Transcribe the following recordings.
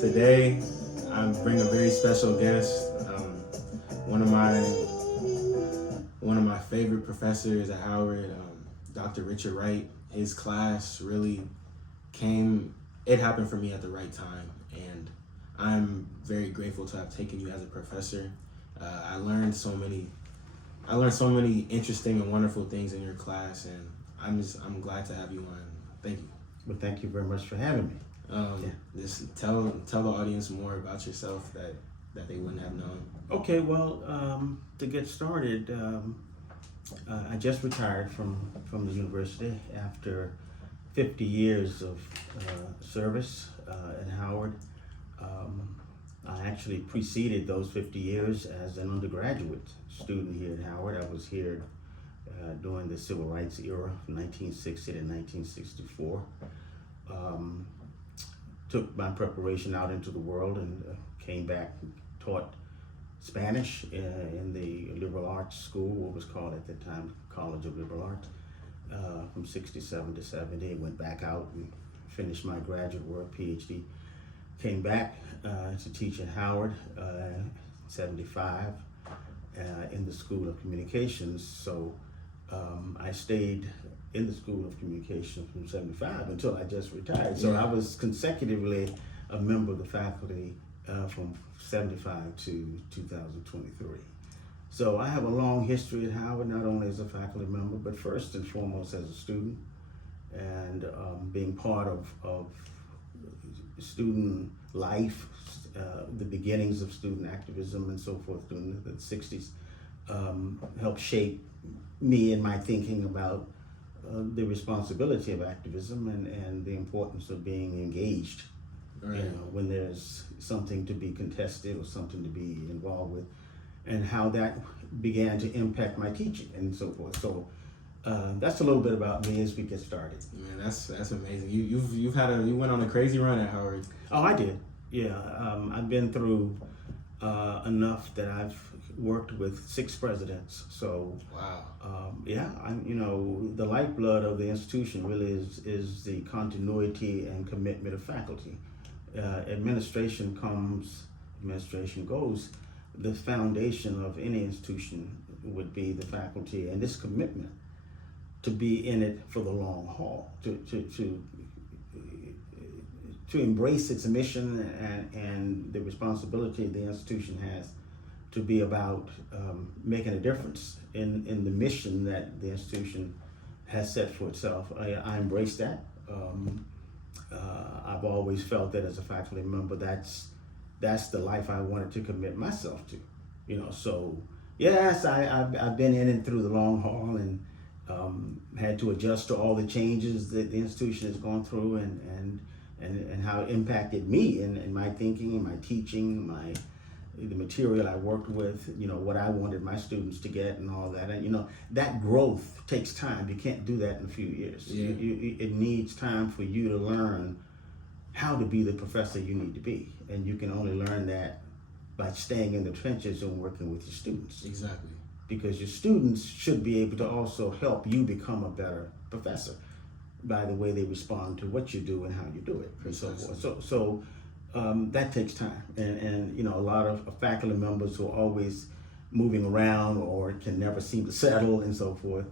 Today, I bring a very special guest. One of my favorite professors at Howard, Dr. Richard Wright. His class really came. It happened for me at the right time, and I'm very grateful to have taken you as a professor. I learned so many interesting and wonderful things in your class, and I'm glad to have you on. Thank you. Well, thank you very much for having me. Just tell the audience more about yourself that they wouldn't have known. Okay, well, to get started, I just retired from the university after 50 years of service at Howard. I actually preceded those 50 years as an undergraduate student here at Howard. I was here during the Civil Rights era, from 1960 to 1964. Took my preparation out into the world and came back and taught Spanish in the liberal arts school, what was called at the time College of Liberal Arts, from 67 to 70. Went back out and finished my graduate work, PhD. Came back to teach at Howard, 75, in the School of Communications. So I stayed in the School of Communications from 75 until I just retired. So I was consecutively a member of the faculty from 75 to 2023. So I have a long history at Howard, not only as a faculty member, but first and foremost as a student, and being part of student life, the beginnings of student activism and so forth during the 60s, helped shape me and my thinking about the responsibility of activism and the importance of being engaged. Right. You know, when there's something to be contested or something to be involved with, and how that began to impact my teaching and so forth. So that's a little bit about me as we get started. Man, that's amazing. You went on a crazy run at Howard. Oh, I did. Yeah, I've been through enough that I've worked with 6 presidents. So wow. The lifeblood of the institution really is the continuity and commitment of faculty. Administration comes, administration goes. The foundation of any institution would be the faculty and this commitment to be in it for the long haul, to embrace its mission and the responsibility the institution has to be about making a difference in the mission that the institution has set for itself. I embrace that. I've always felt that as a faculty member, that's the life I wanted to commit myself to. So yes, I've been in and through the long haul and had to adjust to all the changes that the institution has gone through and how it impacted me in my thinking and my teaching, the material I worked with, what I wanted my students to get and all that. And that growth takes time. You can't do that in a few years. Yeah. It needs time for you to learn how to be the professor you need to be. And you can only learn that by staying in the trenches and working with your students. Exactly. Because your students should be able to also help you become a better professor by the way they respond to what you do and how you do it, and so forth. So that takes time, and a lot of faculty members who are always moving around or can never seem to settle and so forth,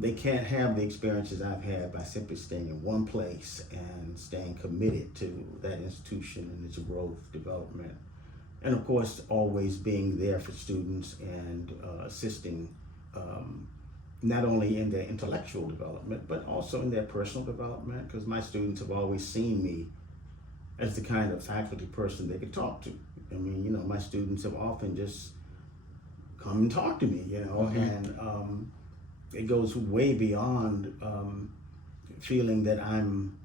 they can't have the experiences I've had by simply staying in one place and staying committed to that institution and its growth, development, and of course always being there for students and assisting not only in their intellectual development but also in their personal development, because my students have always seen me as the kind of faculty person they could talk to. My students have often just come come and talk to me, and it goes way beyond feeling that I'm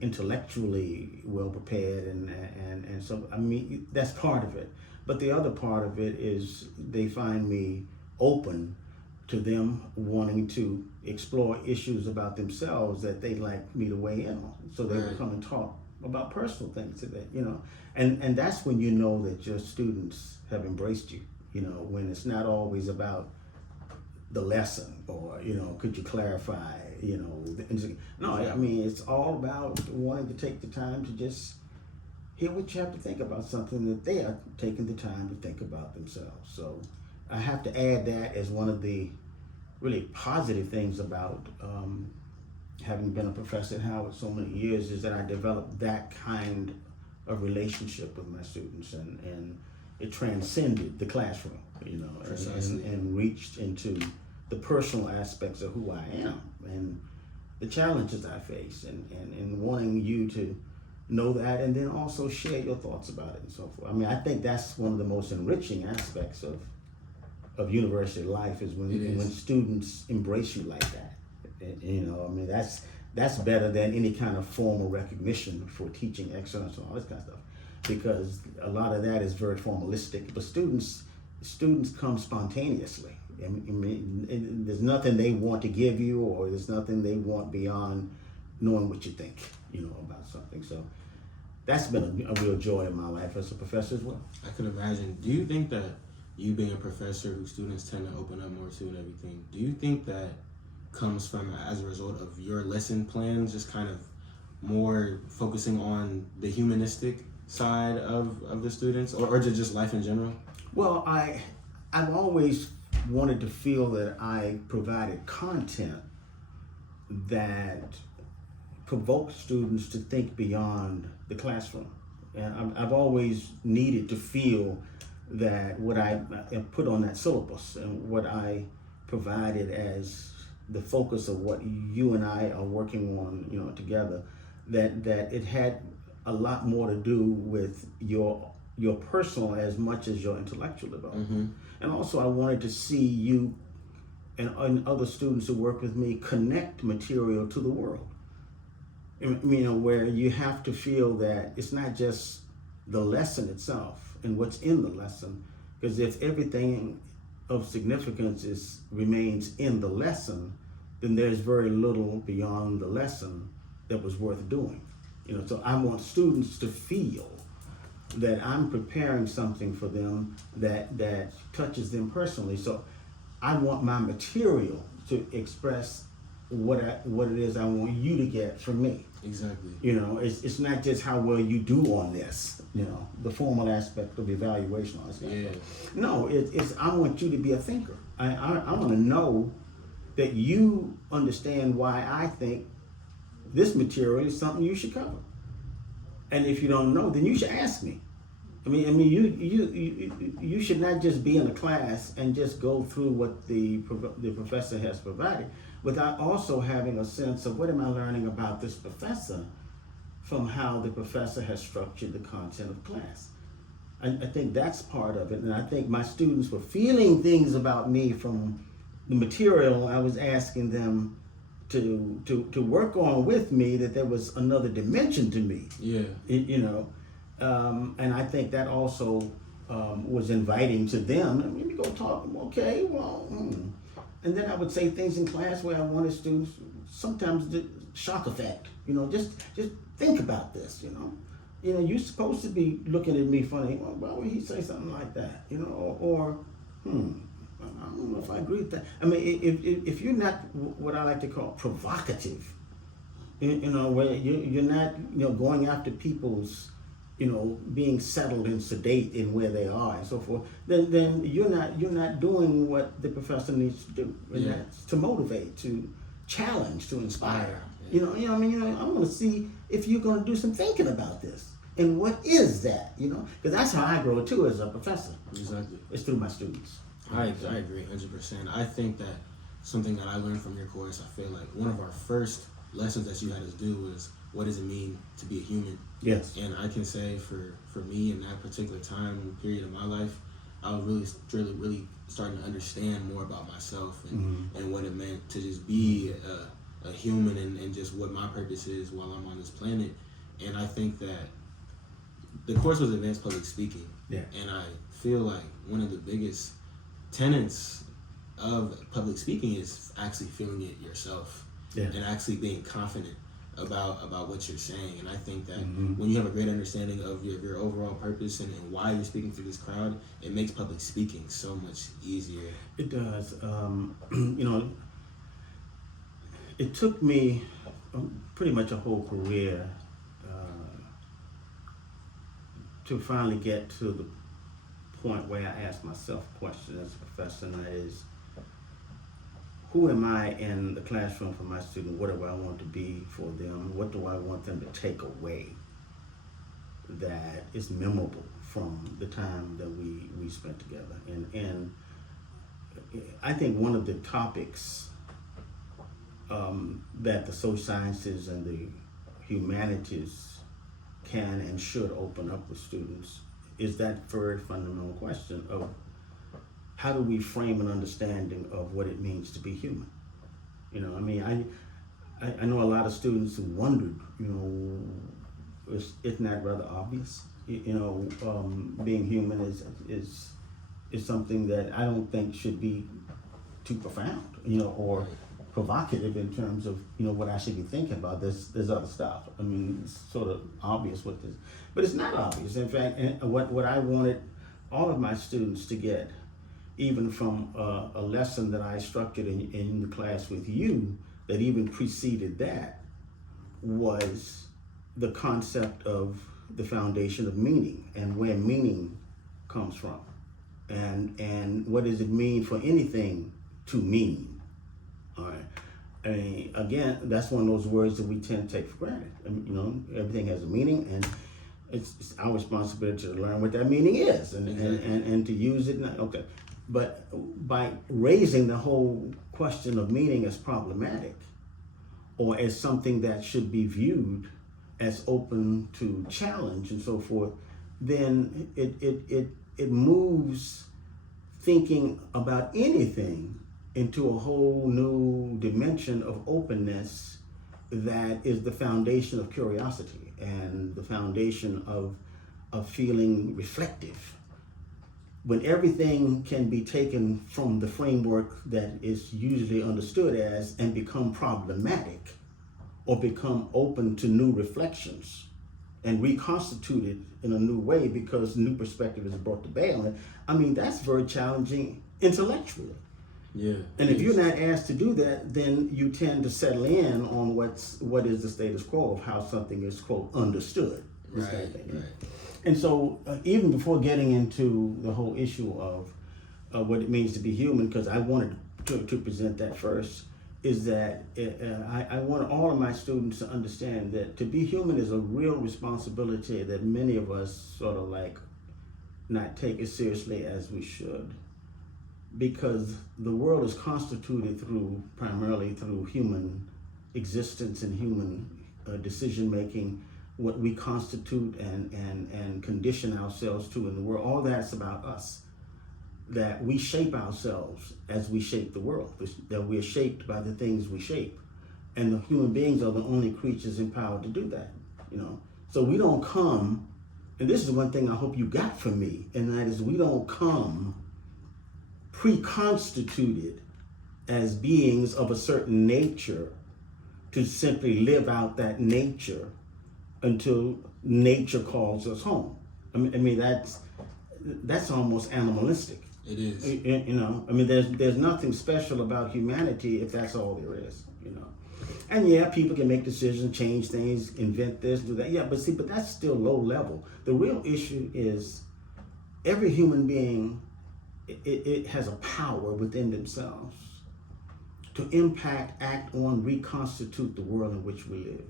intellectually well prepared, and so I mean that's part of it. But the other part of it is they find me open to them wanting to explore issues about themselves that they'd like me to weigh in on. So they will come and talk about personal things that, and that's when you know that your students have embraced you, when it's not always about the lesson or, could you clarify, no, I mean, it's all about wanting to take the time to just hear what you have to think about something that they are taking the time to think about themselves. So I have to add that as one of the really positive things about having been a professor at Howard so many years, is that I developed that kind of relationship with my students, and it transcended the classroom, and reached into the personal aspects of who I am and the challenges I face, and wanting you to know that, and then also share your thoughts about it and so forth. I mean, I think that's one of the most enriching aspects of university life, is when students embrace you like that. I mean, that's better than any kind of formal recognition for teaching excellence and all this kind of stuff, because a lot of that is very formalistic. But students come spontaneously. I mean, there's nothing they want to give you, or there's nothing they want beyond knowing what you think, about something. So that's been a real joy in my life as a professor as well. I could imagine. Do you think that you being a professor who students tend to open up more to and everything, do you think that comes from as a result of your lesson plans, just kind of more focusing on the humanistic side of the students, or just life in general? Well, I've always wanted to feel that I provided content that provoked students to think beyond the classroom. And I've always needed to feel that what I put on that syllabus and what I provided as the focus of what you and I are working on, together, that it had a lot more to do with your personal as much as your intellectual development. Mm-hmm. And also I wanted to see you and other students who work with me connect material to the world. Where you have to feel that it's not just the lesson itself and what's in the lesson, because if everything of significance remains in the lesson, then there's very little beyond the lesson that was worth doing. So I want students to feel that I'm preparing something for them that touches them personally. So I want my material to express what it is I want you to get from me. Exactly. It's not just how well you do on this, the formal aspect of evaluation on this. Yeah. No, it's I want you to be a thinker. I want to know that you understand why I think this material is something you should cover. And if you don't know, then you should ask me. You should not just be in a class and just go through what the professor has provided, without also having a sense of what am I learning about this professor from how the professor has structured the content of class. I think that's part of it, and I think my students were feeling things about me from the material I was asking them to work on with me, that there was another dimension to me. Yeah. And I think that also was inviting to them. Let me go talk. Okay, well, and then I would say things in class where I wanted students sometimes the shock effect. Just think about this. You're supposed to be looking at me funny. Well, why would he say something like that? Or I don't know if I agree with that. If you're not what I like to call provocative, where you're not going after people's being settled and sedate in where they are and so forth, then you're not doing what the professor needs to do. And that's to motivate, to challenge, to inspire. I want to see if you're going to do some thinking about this. And what is that? Because that's how I grow too as a professor. Exactly. It's through my students. I agree 100%. I think that something that I learned from your course, I feel like one of our first lessons that you had us do was, what does it mean to be a human? Yes. And I can say for me in that particular time and period of my life, I was really starting to understand more about myself and what it meant to just be a human and just what my purpose is while I'm on this planet. And I think that the course was advanced public speaking. Yeah. And I feel like one of the biggest tenets of public speaking is actually feeling it yourself and actually being confident about what you're saying. And I think that when you have a great understanding of your overall purpose and why you're speaking to this crowd, it makes public speaking so much easier. It does. It took me pretty much a whole career to finally get to the point where I ask myself a question as a professor, and that is, who am I in the classroom for my student? What do I want to be for them? What do I want them to take away that is memorable from the time that we spent together? And I think one of the topics that the social sciences and the humanities can and should open up with students is that very fundamental question of how do we frame an understanding of what it means to be human? I know a lot of students who wondered, isn't that rather obvious? Being human is something that I don't think should be too profound, or provocative in terms of, what I should be thinking about. There's other stuff. I mean, it's sort of obvious what this, but it's not obvious. In fact, what I wanted all of my students to get, even from a lesson that I structured in the class with you, that even preceded that, was the concept of the foundation of meaning and where meaning comes from, and what does it mean for anything to mean. All right. I mean, again, that's one of those words that we tend to take for granted. Everything has a meaning, and it's our responsibility to learn what that meaning is and to use it. Okay. But by raising the whole question of meaning as problematic, or as something that should be viewed as open to challenge and so forth, then it moves thinking about anything into a whole new dimension of openness that is the foundation of curiosity and the foundation of feeling reflective. When everything can be taken from the framework that is usually understood as and become problematic, or become open to new reflections and reconstituted in a new way because new perspective is brought to bear on it, I mean, that's very challenging intellectually. Yeah. And if you're not asked to do that, then you tend to settle in on what is the status quo of how something is, quote, understood. Right. And so even before getting into the whole issue of what it means to be human, because I wanted to present that first, is that I want all of my students to understand that to be human is a real responsibility that many of us sort of like not take as seriously as we should, because the world is constituted primarily through human existence and human decision making, what we constitute and condition ourselves to in the world. All that's about us. That we shape ourselves as we shape the world, that we're shaped by the things we shape. And the human beings are the only creatures empowered to do that, So we don't come, and this is one thing I hope you got from me, and that is we don't come pre-constituted as beings of a certain nature to simply live out that nature until nature calls us home. I mean that's almost animalistic. It is. There's nothing special about humanity if that's all there is, And yeah, people can make decisions, change things, invent this, do that. Yeah, but that's still low level. The real issue is every human being, it has a power within themselves to impact, act on, reconstitute the world in which we live.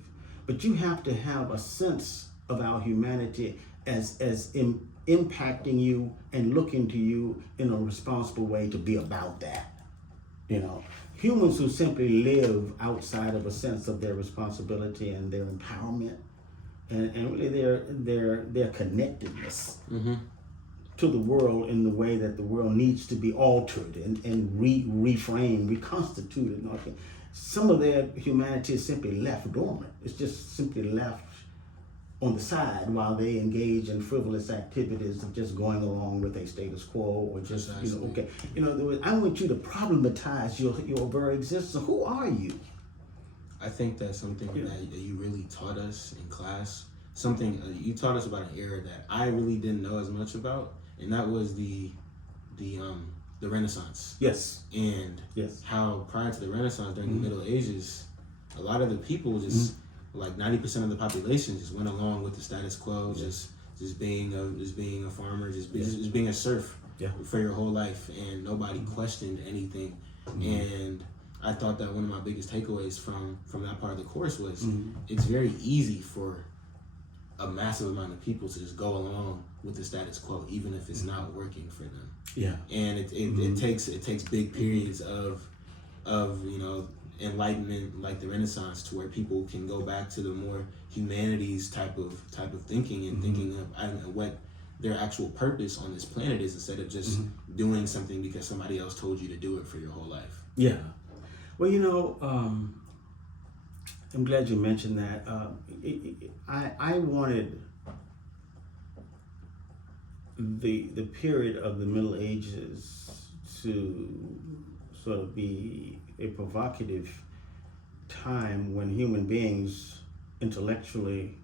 But you have to have a sense of our humanity as impacting you and looking to you in a responsible way to be about that. Humans who simply live outside of a sense of their responsibility and their empowerment and really their connectedness to the world in the way that the world needs to be altered and reframed, reconstituted. Okay. Some of their humanity is simply left dormant. It's just simply left on the side while they engage in frivolous activities of just going along with a status quo or just, okay. I want you to problematize your very existence. So who are you? I think that's something that you really taught us in class. Something you taught us about an era that I really didn't know as much about, and that was the Renaissance. Yes. And how prior to the Renaissance, during the Middle Ages, a lot of the people just like 90% of the population just went along with the status quo, just being a farmer, just being a serf for your whole life, and nobody questioned anything. And I thought that one of my biggest takeaways from that part of the course was it's very easy for a massive amount of people to just go along with the status quo, even if it's not working for them. Yeah. And it takes big periods of enlightenment, like the Renaissance, to where people can go back to the more humanities type of thinking and thinking of what their actual purpose on this planet is, instead of just doing something because somebody else told you to do it for your whole life. Yeah. Well, I'm glad you mentioned that. I wanted the period of the Middle Ages to sort of be a provocative time when human beings intellectually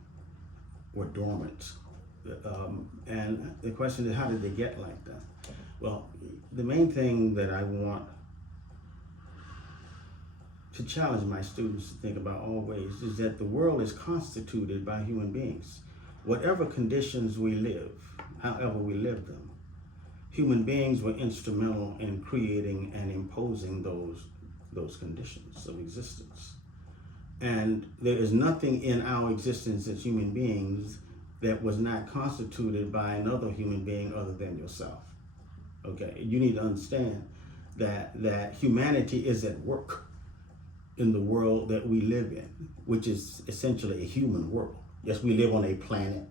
were dormant. And the question is, how did they get like that? Well, the main thing that I want to challenge my students to think about always is that the world is constituted by human beings. Whatever conditions we live, however we live them, human beings were instrumental in creating and imposing those conditions of existence. And there is nothing in our existence as human beings that was not constituted by another human being other than yourself. Okay, you need to understand that humanity is at work in the world that we live in, which is essentially a human world. Yes, we live on a planet,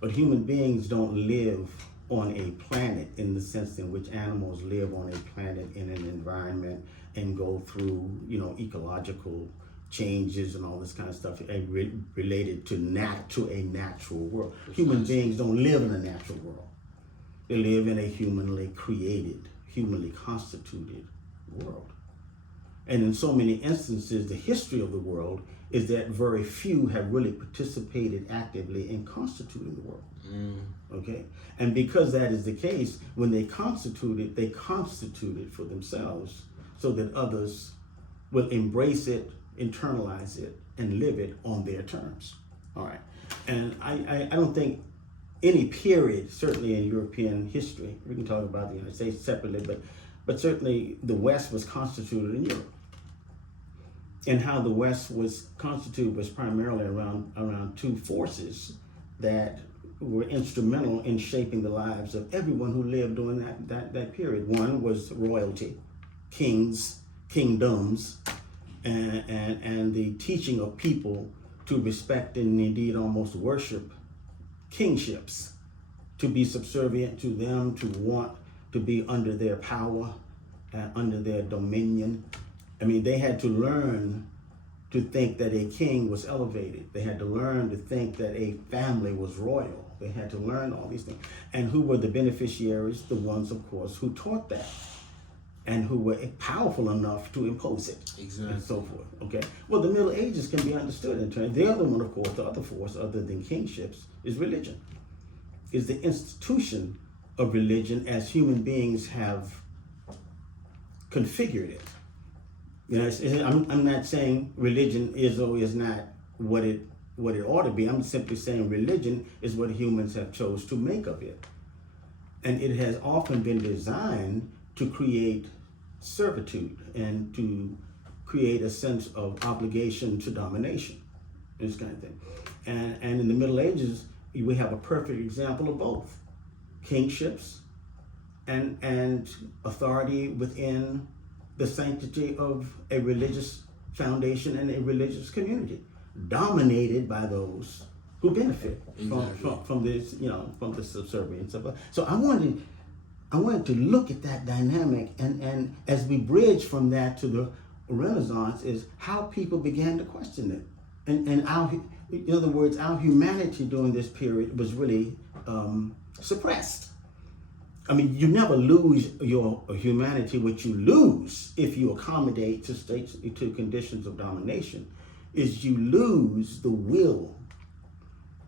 but human beings don't live on a planet in the sense in which animals live on a planet in an environment and go through, ecological changes and all this kind of stuff related to a natural world. Human beings don't live in a natural world. They live in a humanly created, humanly constituted world. And in so many instances, the history of the world is that very few have really participated actively in constituting the world. Okay? And because that is the case, when they constituted for themselves so that others will embrace it, internalize it, and live it on their terms. All right. And I don't think any period, certainly in European history, we can talk about the United States separately, but certainly the West was constituted in Europe. And how the West was constituted was primarily around two forces that were instrumental in shaping the lives of everyone who lived during that period. One was royalty, kings, kingdoms, and the teaching of people to respect and indeed almost worship kingships, to be subservient to them, to want to be under their power, under their dominion. I mean, they had to learn to think that a king was elevated. They had to learn to think that a family was royal. They had to learn all these things. And who were the beneficiaries? The ones, of course, who taught that and who were powerful enough to impose it. Exactly. And so forth. Okay. Well, the Middle Ages can be understood in terms. The other one, of course, the other force other than kingships is religion. Is the institution of religion as human beings have configured it. I'm not saying religion is or is not what it ought to be. I'm simply saying religion is what humans have chose to make of it. And it has often been designed to create servitude and to create a sense of obligation to domination, this kind of thing. And in the Middle Ages, we have a perfect example of both. Kingships and authority within the sanctity of a religious foundation and a religious community, dominated by those who benefit Exactly. from this, from the subservience of. So I wanted to look at that dynamic, and as we bridge from that to the Renaissance, is how people began to question it, and our, in other words, our humanity during this period was really suppressed. I mean, you never lose your humanity. What you lose if you accommodate to conditions of domination is you lose the will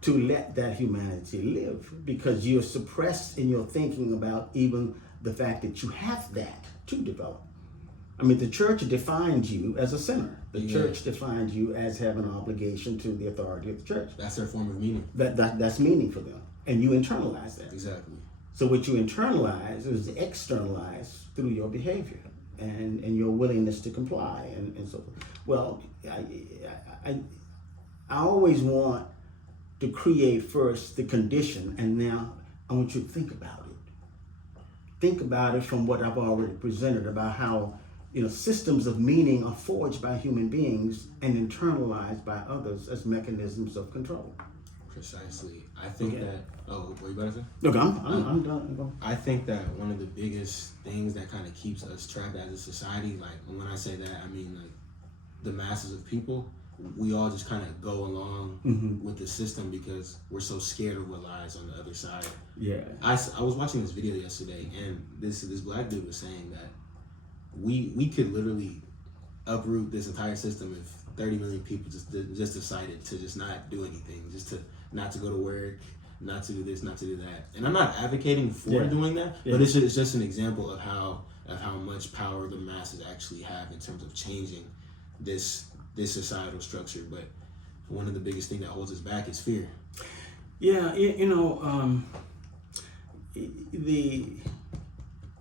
to let that humanity live, because you're suppressed in your thinking about even the fact that you have that to develop. I mean, the church defined you as a sinner. The church defined you as having an obligation to the authority of the church. That's their form of meaning. That's meaning for them. And you internalize that. Exactly. So what you internalize is externalized through your behavior and your willingness to comply and so forth. Well, I always want to create first the condition, and now I want you to think about it. Think about it from what I've already presented about how systems of meaning are forged by human beings and internalized by others as mechanisms of control. Precisely. I think that. Oh, were you about to say? Look, I'm done. I think that one of the biggest things that kind of keeps us trapped as a society, like when I say that, I mean like the masses of people, we all just kind of go along with the system because we're so scared of what lies on the other side. Yeah. I was watching this video yesterday, and this black dude was saying that we could literally uproot this entire system if 30 million people just decided to just not do anything, not to go to work, not to do this, not to do that. And I'm not advocating for doing that, but it's just an example of how much power the masses actually have in terms of changing this societal structure. But one of the biggest things that holds us back is fear. Yeah, the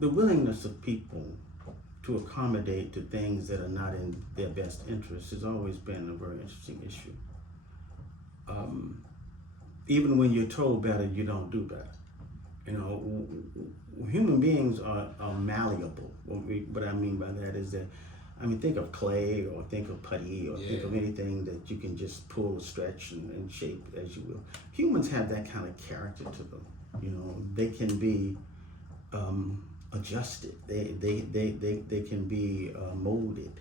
willingness of people to accommodate to things that are not in their best interest has always been a very interesting issue. Even when you're told better, you don't do better. Human beings are malleable. What I mean by that is that, think of clay, or think of putty, or think of anything that you can just pull, stretch, and shape as you will. Humans have that kind of character to them. They can be adjusted. They can be molded,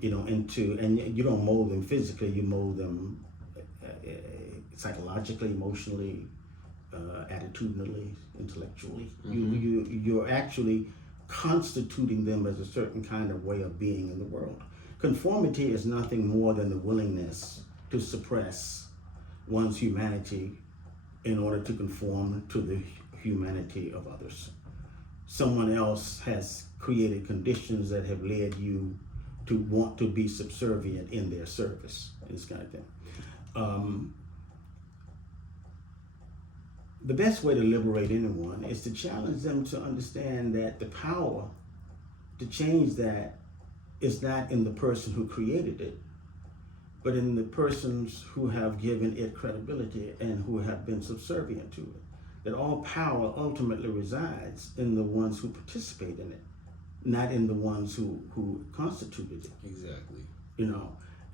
into, and you don't mold them physically. You mold them psychologically, emotionally, attitudinally, intellectually. You're actually constituting them as a certain kind of way of being in the world. Conformity is nothing more than the willingness to suppress one's humanity in order to conform to the humanity of others. Someone else has created conditions that have led you to want to be subservient in their service, this kind of thing. The best way to liberate anyone is to challenge them to understand that the power to change that is not in the person who created it, but in the persons who have given it credibility and who have been subservient to it. That all power ultimately resides in the ones who participate in it, not in the ones who constituted it. Exactly.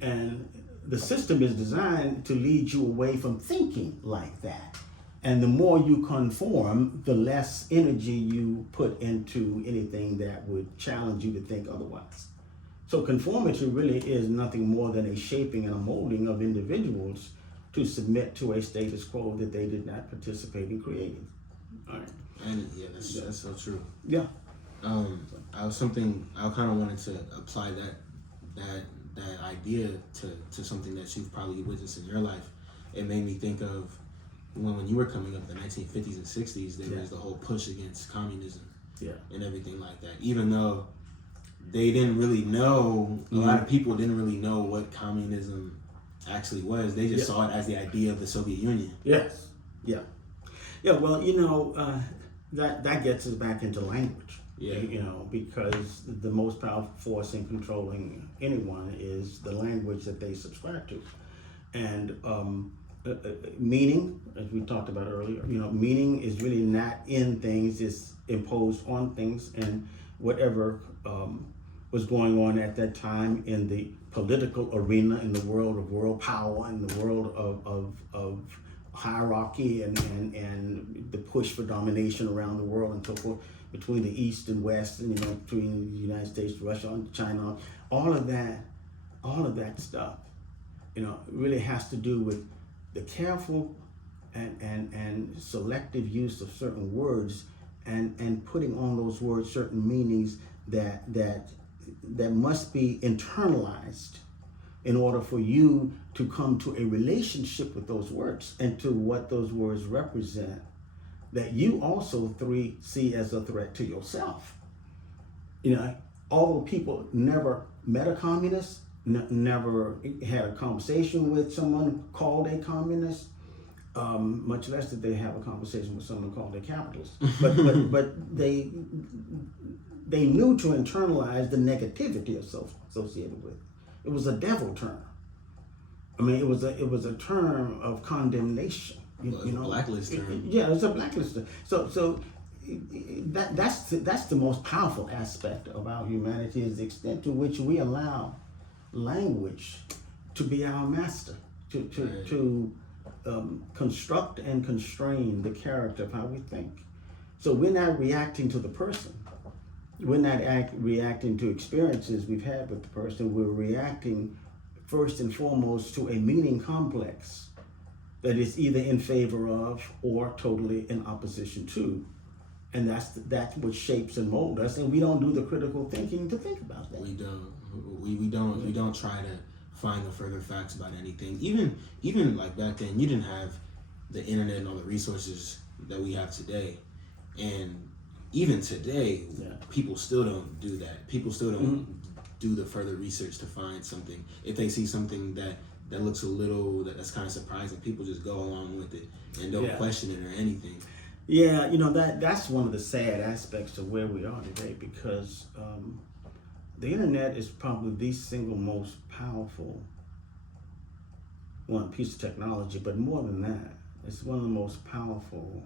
And the system is designed to lead you away from thinking like that. And the more you conform, the less energy you put into anything that would challenge you to think otherwise. So conformity really is nothing more than a shaping and a molding of individuals to submit to a status quo that they did not participate in creating. All right. And that's so true. Yeah. I kind of wanted to apply that idea to something that you've probably witnessed in your life. It made me think of when you were coming up in the 1950s and 60s, there was the whole push against communism and everything like that. Even though they didn't really know, a lot of people didn't really know what communism actually was. They just saw it as the idea of the Soviet Union. Yes. Yeah. Yeah, well, that gets us back into language. Yeah. Because the most powerful force in controlling anyone is the language that they subscribe to. And meaning, as we talked about earlier, meaning is really not in things, it's imposed on things, and whatever was going on at that time in the political arena, in the world of world power, in the world of hierarchy and the push for domination around the world and so forth, between the East and West, and between the United States, Russia, and China, all of that stuff, really has to do with the careful and selective use of certain words and putting on those words certain meanings that must be internalized in order for you to come to a relationship with those words and to what those words represent, that you also see as a threat to yourself. Although people never met a communist, never had a conversation with someone called a communist, much less did they have a conversation with someone called a capitalist. But they knew to internalize the negativity associated with it. It was a devil term. I mean, it was a term of condemnation. A blacklist term. Yeah, it's a blacklist term. So that's the most powerful aspect of our humanity, is the extent to which we allow language to be our master, to construct and constrain the character of how we think. So we're not reacting to the person. We're not reacting to experiences we've had with the person. We're reacting first and foremost to a meaning complex that is either in favor of or totally in opposition to. And that's what shapes and molds us. And we don't do the critical thinking to think about that. We don't. We don't try to find the further facts about anything. Even like back then, you didn't have the internet and all the resources that we have today. And even today, people still don't do that. People still don't do the further research to find something. If they see something that looks that's kind of surprising, people just go along with it and don't question it or anything. Yeah, that's one of the sad aspects of where we are today, because the internet is probably the single most powerful piece of technology, but more than that, it's one of the most powerful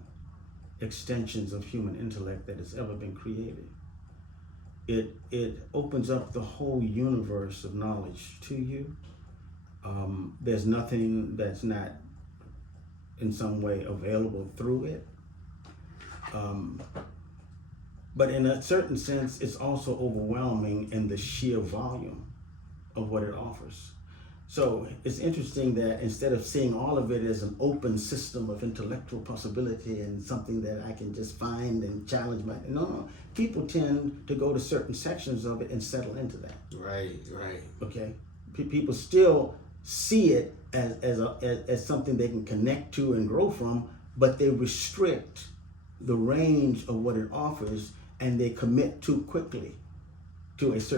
extensions of human intellect that has ever been created. It opens up the whole universe of knowledge to you. There's nothing that's not in some way available through it. But in a certain sense, it's also overwhelming in the sheer volume of what it offers. So it's interesting that instead of seeing all of it as an open system of intellectual possibility and something that I can just find and challenge no, people tend to go to certain sections of it and settle into that. Right. Okay, people still see it as something they can connect to and grow from, but they restrict the range of what it offers, and they commit too quickly to a certain